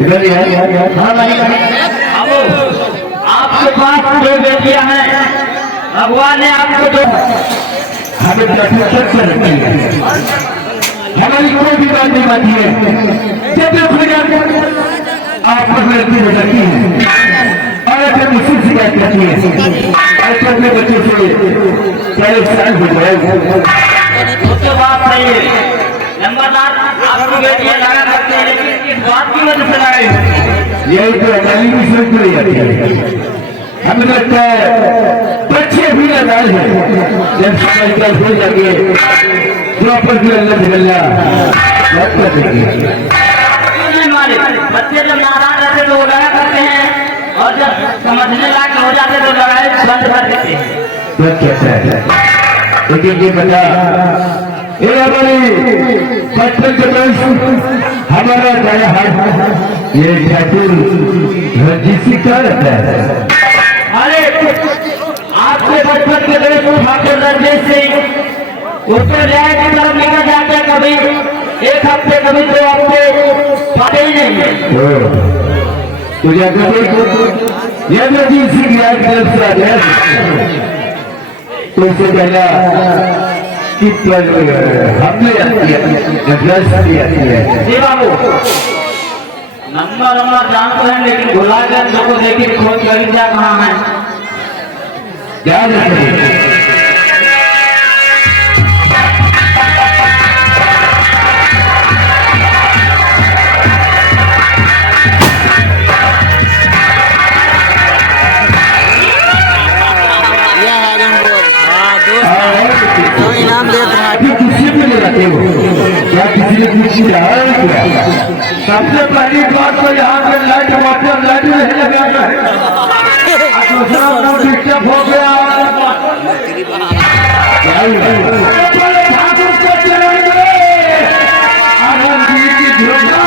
इधर यार हाँ भाई आपके पास दो बेटियां हैं, भगवान ने आपको दो, हमें रखी है, हमारी कोई भी बात नहीं मानती है। जब आप लड़की हो सकती है और अपने मुझसे शिकायत करती है, ऐसे अपने बच्चे से 40 साल हो गए, उसके बाद नहीं है नंबरदार आपकी बेटियां लगा करते हैं, लेकिन किस बात की वजह से लड़ाई होती है? यही तो हमारी भी सोच रही है। हमें लगता है बच्चे भी नाराज है, जब समझकर हो जाएंगे जो अपन भी अलग झगड़ना बच्चे जब नाराज रहते तो वो लड़ा करते हैं, और जब समझने लायक हो जाते तो लड़ाई बंद कर देते हैं। तो कैसा है लेकिन ये बता ये हमारी बचपन के दोस्त हमारा गया हाथ ये ठाकुर रंजीत क्या रहता है? अरे आपके बचपन के दोस्त ठाकुर रंजीत सिंह उत्तर न्याय की तरफ निकल जाते हैं, कभी एक हफ्ते कभी 2 हफ्ते पता ही नहीं है। तो ये रंजीत सिंह न्याय की तरफ से आ गया तो इससे पहला हमने आती है जी बाबू नंबर जानते हैं, लेकिन भुला गए लोगों को देखिए खोज करी क्या कहाँ है याद रखिए। इनाम दे रहा है। किसी भी ले जाते हो क्या किसी ने कुछ किया है क्या? सबसे पहली बात तो यहाँ पे लाइट वाटर लाइट नहीं लगा है, दूसरा डिस्टर्ब हो गया। ठाकुर को चरण में आनंद जी की झोला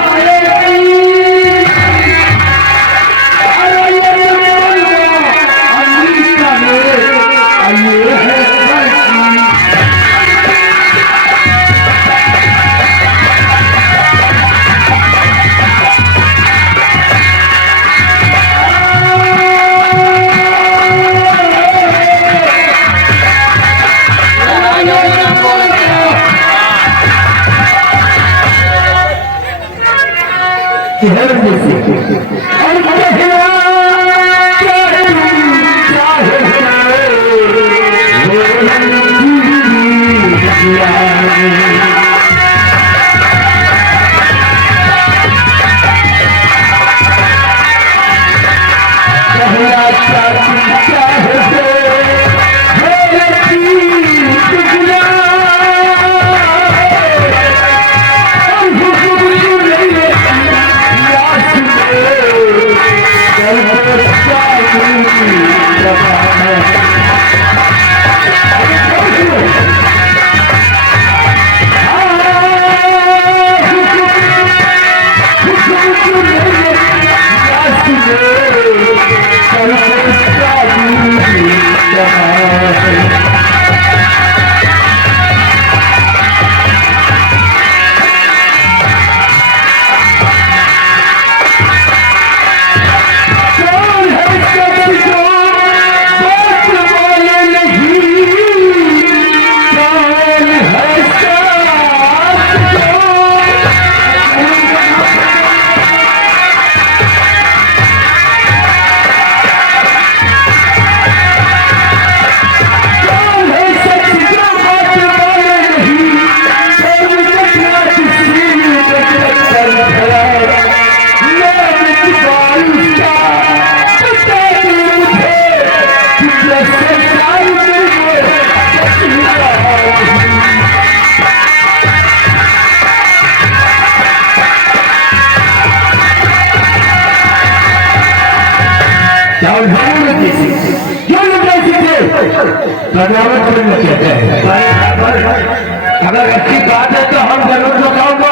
अगर अच्छी बात है तो हम जरूर बताऊंगा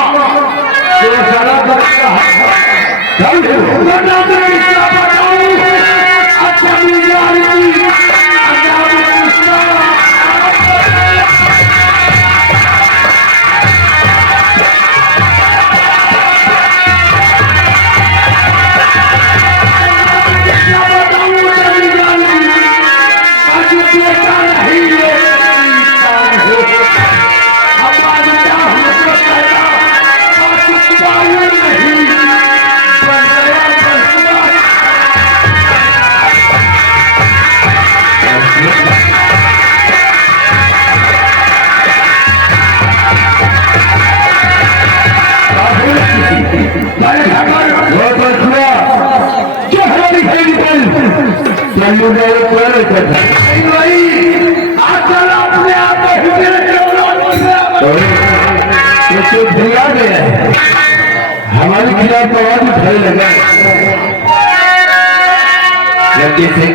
आप आवाज उठाने लगा लड़के से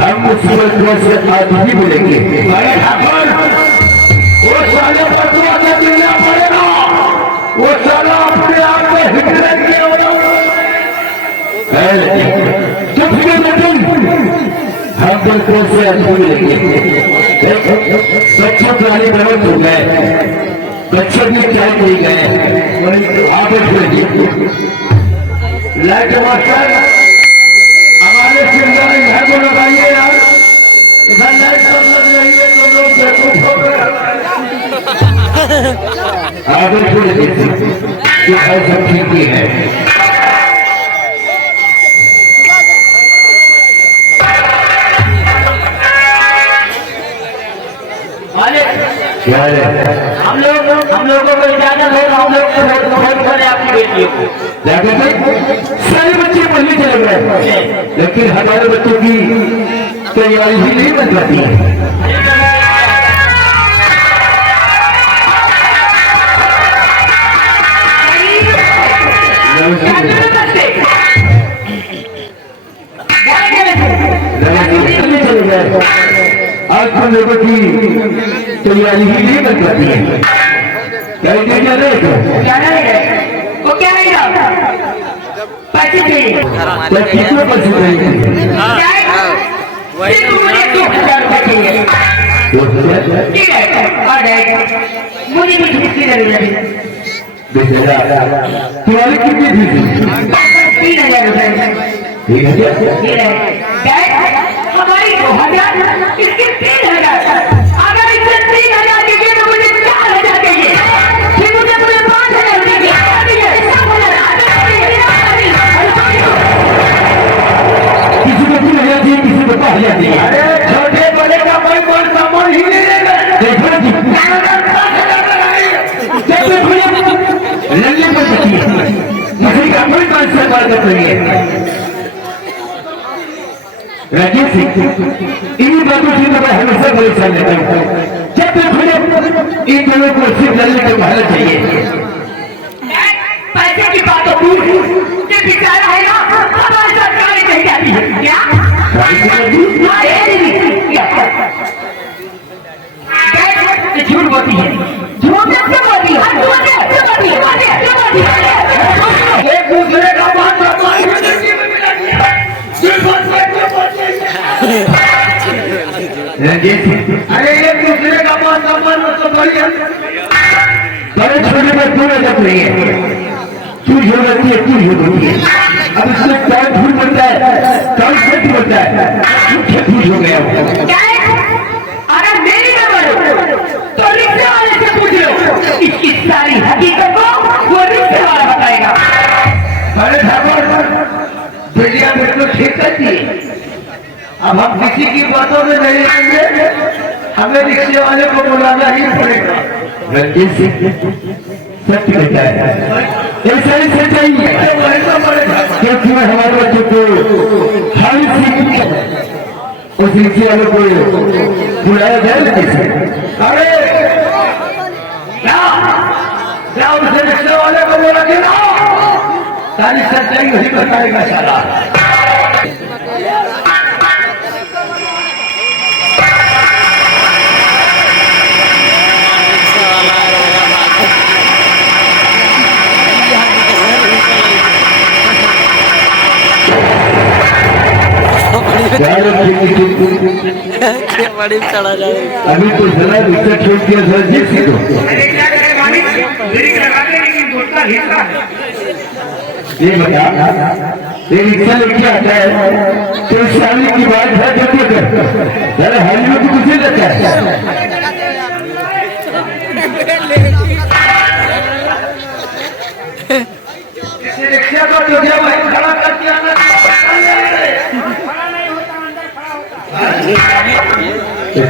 हम मुसीबत से आज ही बोलेंगे वो साले पटुआ का देना पड़ेगा वो साला अपने आप में हिटलर के हम बिल्कुल से आज बोलेंगे बच्चों पुराने बहुत हो गए बच्चों भी चाय नहीं गए आप लाइट मास्टर हमारे चिंता घर को लगाइए यार इधर लाइट कम लग रही है तुम लोग देखो आगे पूरे देखिए कि सब ठीक ही है हम लोगों को इजाजत है हम लोग बहुत बड़े आपकी बेटियों को सारे बच्चे पढ़ने चले गए लेकिन हमारे बच्चों की तैयारी ही नहीं बन पाती है आज तुम लोगों की तैयारी ही नहीं बन पाती है क्या वो क्या नहीं पैसे चाहिए कितने पैसे चाहिए ठीक है मुझे भी छुट्टी लगेगी तुम्हारी कितनी फीस 3,000 रुपए हमारी 2,000 इसके 3,000 अगर इससे 3,000 दीजिए तो मुझे 4,000 दीजिए फिर मुझे पूरे 5,000 दीजिए किसी को 3,000 दिए किसी को 5,000 दिए अरे छोटे बड़े का कोई सामान ही नहीं लेगा लल्ले पर मछली का कोई कौन सा बात कर रही है राजेश सिंह इन्हीं बातों से मैं हमेशा परेशान रहता हूँ जब तक मुझे इन दोनों को सिर्फ लल्ले को भाला चाहिए पैसे की बात तो दूर ये बेचारा है ना हमारी सरकार कही जाती है क्या झूठ बोलती है एक दूसरे का बात अरे एक दूसरे का बात सम्मान तो बढ़िया बड़े छोटे में क्यों नजर नहीं है तू झूठ होती है तू झूठ होती है अब इसमें क्या झूठ बनता है कल सच बनता है झूठ हो गया अगर मेरी न बोलो तो रिक्शे वाले से पूछ लो इसकी सारी हकीकत को वो रिक्शे वाला बताएगा अरे ठाकुर बेटिया बिल्कुल ठीक कहती है अब हम किसी की बातों में नहीं आएंगे हमें रिक्शे वाले को बुलाना ही पड़ेगा सच कहता है ऐसा ही सच्चाई क्योंकि हमारे बच्चों को हर उस रिक्शे वाले को बुलाया जाए ना कैसे अरे क्या उसे रिक्शे वाले को बोला कि ना सारी सच्चाई वही बताएगा साला बड़ी चढ़ा जाए अभी तो जरा रिक्शा छोड़ दिया सर जी से तो ये बता ये रिक्शा लेके आता है तो इस साल की बात है जब जरा हाल में तो कुछ नहीं लगता है रिक्शा को तो जब खड़ा कर दिया ना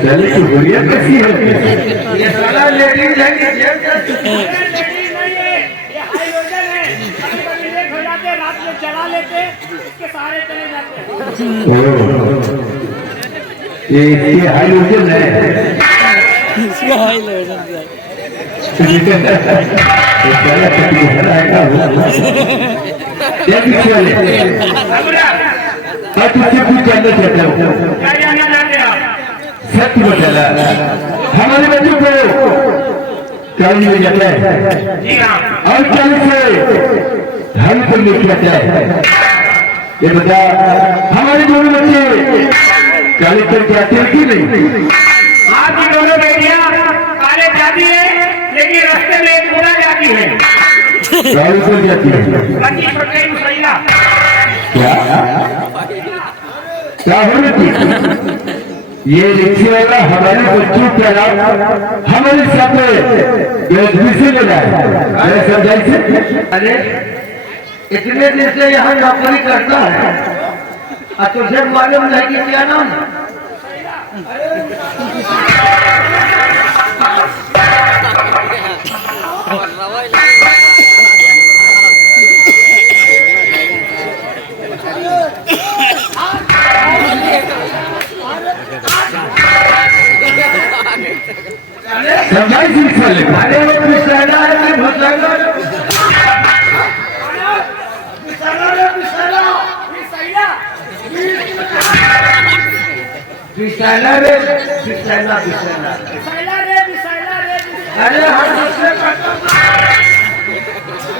चलिए तो बोलिए कैसी है ये सारा लेडीज है कि जेंट्स है रात में चला लेते इसके सारे चले जाते ये हाई वजन है इसका हाई लेवल तुझसे कुछ जानना चाहता हूँ सत्य बताना हमारे बच्चों को कॉलेज में जाता है और कॉलेज से हम को लेके आता है ये बता हमारे दोनों बच्चे कॉलेज करके आते हैं कि नहीं आपकी दोनों बेटियां कॉलेज जाती है लेकिन रास्ते में पूरा जाती है कॉलेज कर जाती है बच्ची छोटे मुसैला क्या हो रही ये रिक्शे वाला हमारे बच्चों के अलावा हमारे साथ से ले जाए अरे समझाई से अरे इतने दिन से यहाँ नौकरी करता है और तुझे मालूम नहीं कि क्या नाम समझाई रिक्शा ले अरे वो बिसाला है कि भसाला बिसाला रे बिसाला बिसाला अरे हम दूसरे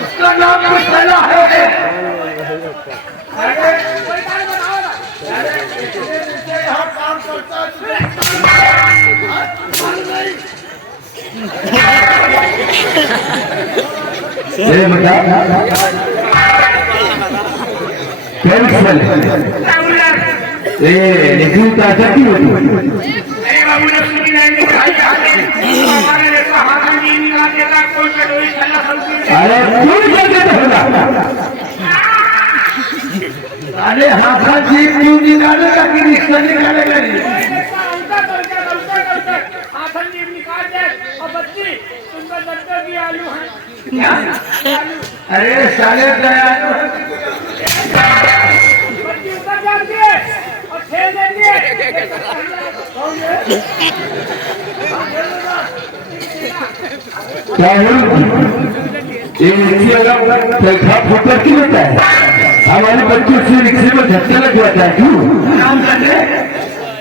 इसका नाम बिसाला है अरे यहाँ काम करता है बेटा लेकिन ताजा की होती अरे अरे हाथा जी क्यों निकालेगा कि रिश्ता निकालेगा अरे साले और खेल देंगे क्या ये रिक्शे वाला पैसा फुटर क्यों होता है हमारे बच्चों से रिक्शे में धक्का लग जाता है क्यों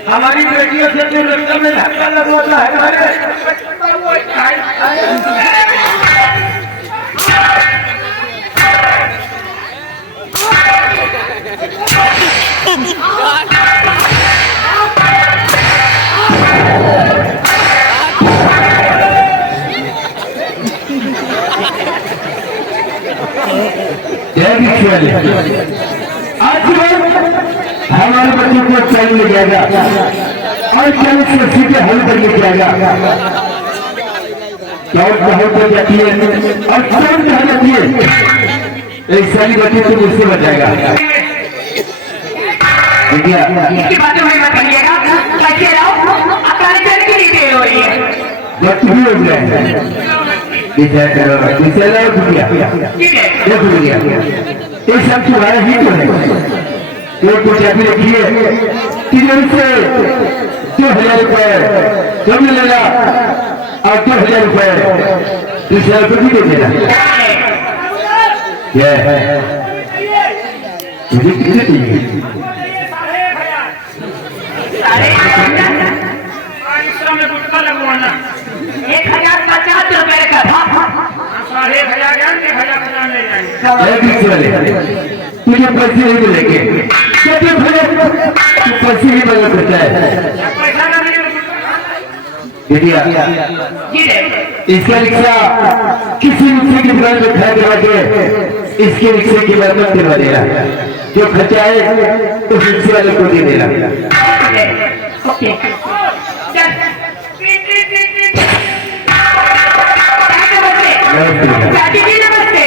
हमारी बेटियों से जो रिक्शे में धक्का लगवाता है आज हमारे बच्चों को चल ले जाएगा और चल से सीधे हल कर लेके आएगा चौक बहुत हो जाती है और चौक हो जाती है एक सारी बच्चे तो मुझसे बचाएगा इसकी बातें हमें बताइएगा बच्चे रहो अकाले चल के लिए हो रही है वक्त भी हो गया विचार करो विचार लाओ दुनिया ये दुनिया ये सब तुम्हारा ही तो है वो कुछ अभी रखिए 3 से 2000 रुपए कम मिलेगा और 2000 रुपए 2000 रुपए भी दे देना ये मुझे कितने चाहिए 1050 रुपए का 1000 तुझे पैसे नहीं मिलेंगे कि पैसे ही मदद करता है। पैसा ना मिले देखिए जी रे इसका रिक्शा किसी रिक्शे की दुकान में खड़ा करवा के इसके रिक्शे की मरम्मत करवा देगा। जो खर्चा है तो रिक्शे वाले को दे देगा। ओके चल चाची जी नमस्ते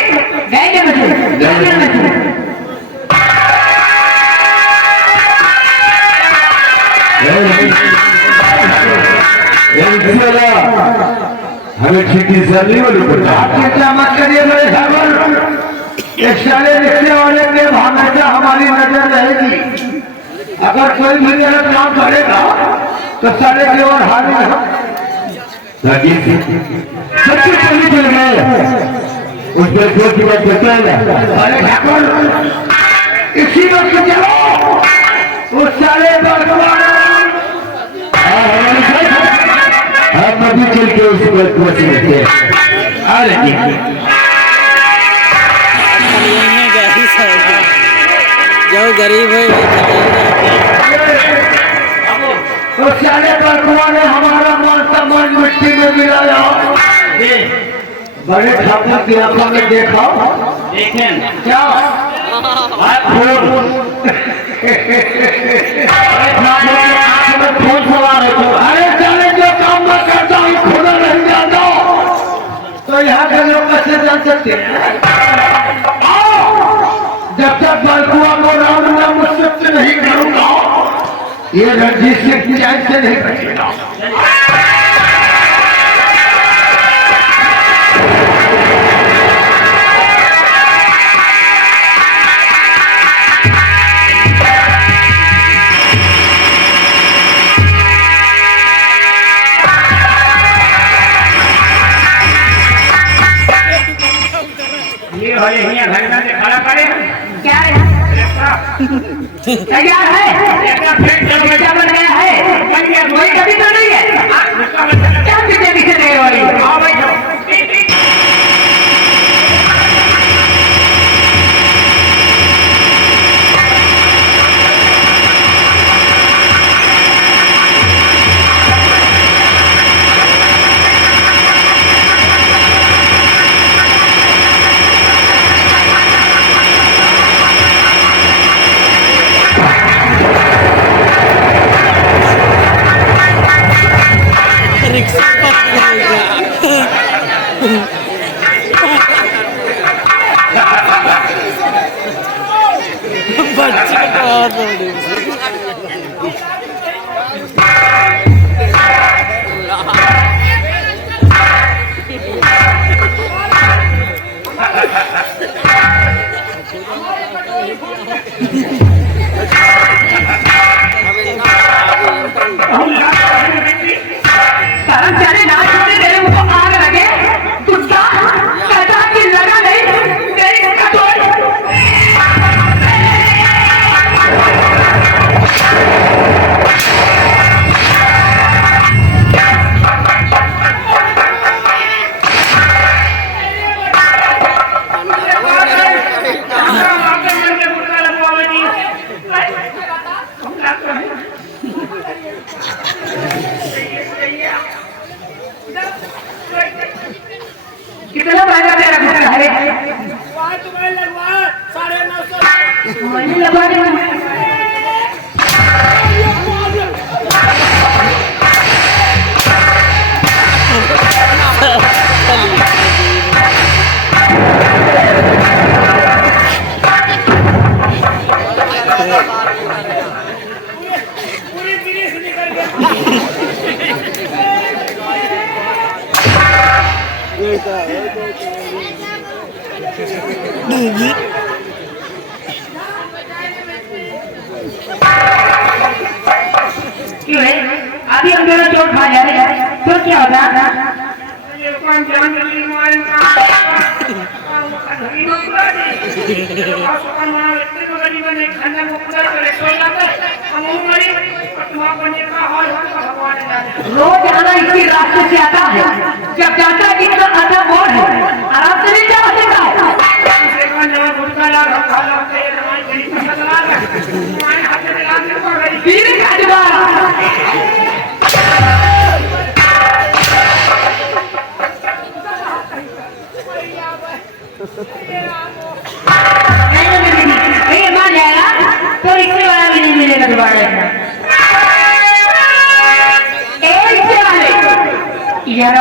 गए नमस्ते रिक्शे वाला हमें खेती नहीं वाली पड़ता। आप चिंता मत करिए मेरे साहब, एक सारे रिक्शे वाले के हमेशा हमारी नजर रहेगी। अगर कोई भी गलत काम करेगा तो सारे केवल हानि सबसे पहले चल गए उस पर दो की बात करता है। अरे ठाकुर इसी वक्त चलो उस सारे हम अभी चल के उस पर पहुंच लेते हैं। अरे जो गरीब है तो सारे बरकुआ ने हमारा मान सम्मान मिट्टी में मिलाया। बड़े ठाकुर की आंखों में देखा देखें क्या खून सवार हो अरे चले जो काम मैं करता हूँ खुदा नहीं जाता तो यहाँ के लोग कैसे जान सकते हैं? आओ, जब तक बरकुआ को राम नाम मुझसे नहीं करूंगा ये रणजीत सिंह चैन से नहीं बचेगा। ये वाले यहाँ घंटा से खड़ा करे क्या है तैयार है क्या बन गया है कोई कभी तो नहीं है क्या पीछे पीछे नहीं हो रही रिक्शा बच्चे बहुत बड़े कर्मचारी ना छोड़े तेरे मुंह को आग लगे कुत्ता कहता कि लगा नहीं तेरी कटोर कितना महंगा तेरा कुत्ता है तुम्हें लगवा 950 महीने लगवा देना पूरी गिरीश निकल गया क्यों है अभी हम दोनों चोट खा जा रहे हैं तो क्या होगा ये कौन जान गई मोबाइल का घड़ी में पूरा दे सुकन मार इतने को गरीब ने खाना को पूरा करे सोई लाता हम मरी तुम्हारा बने का हाल होगा भगवान जाने रोज आना इसी रास्ते से आता है जब जाता है कितना अच्छा बोल है आराम से नहीं जा सकता गुटका ला खा ला के दवाई गरीब का चला गया तुम्हारे हाथ में ला के नहीं मान जाएगा तो रिक्शे वाला भी नहीं मिलेगा दोबारा। रिक्शे वाले यार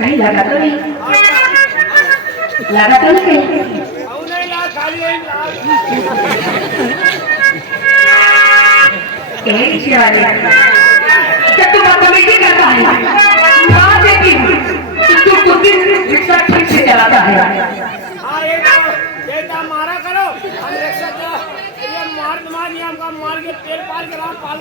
नहीं लगा तो नहीं लगा तो नहीं रिक्शे वाले तू बदतमीजी करता है माँ देती तू खुद भी रिक्शा ठीक से चलाता है। हाँ ये मारा करो हम रिक्शा ये मार के तेल पाल के पाल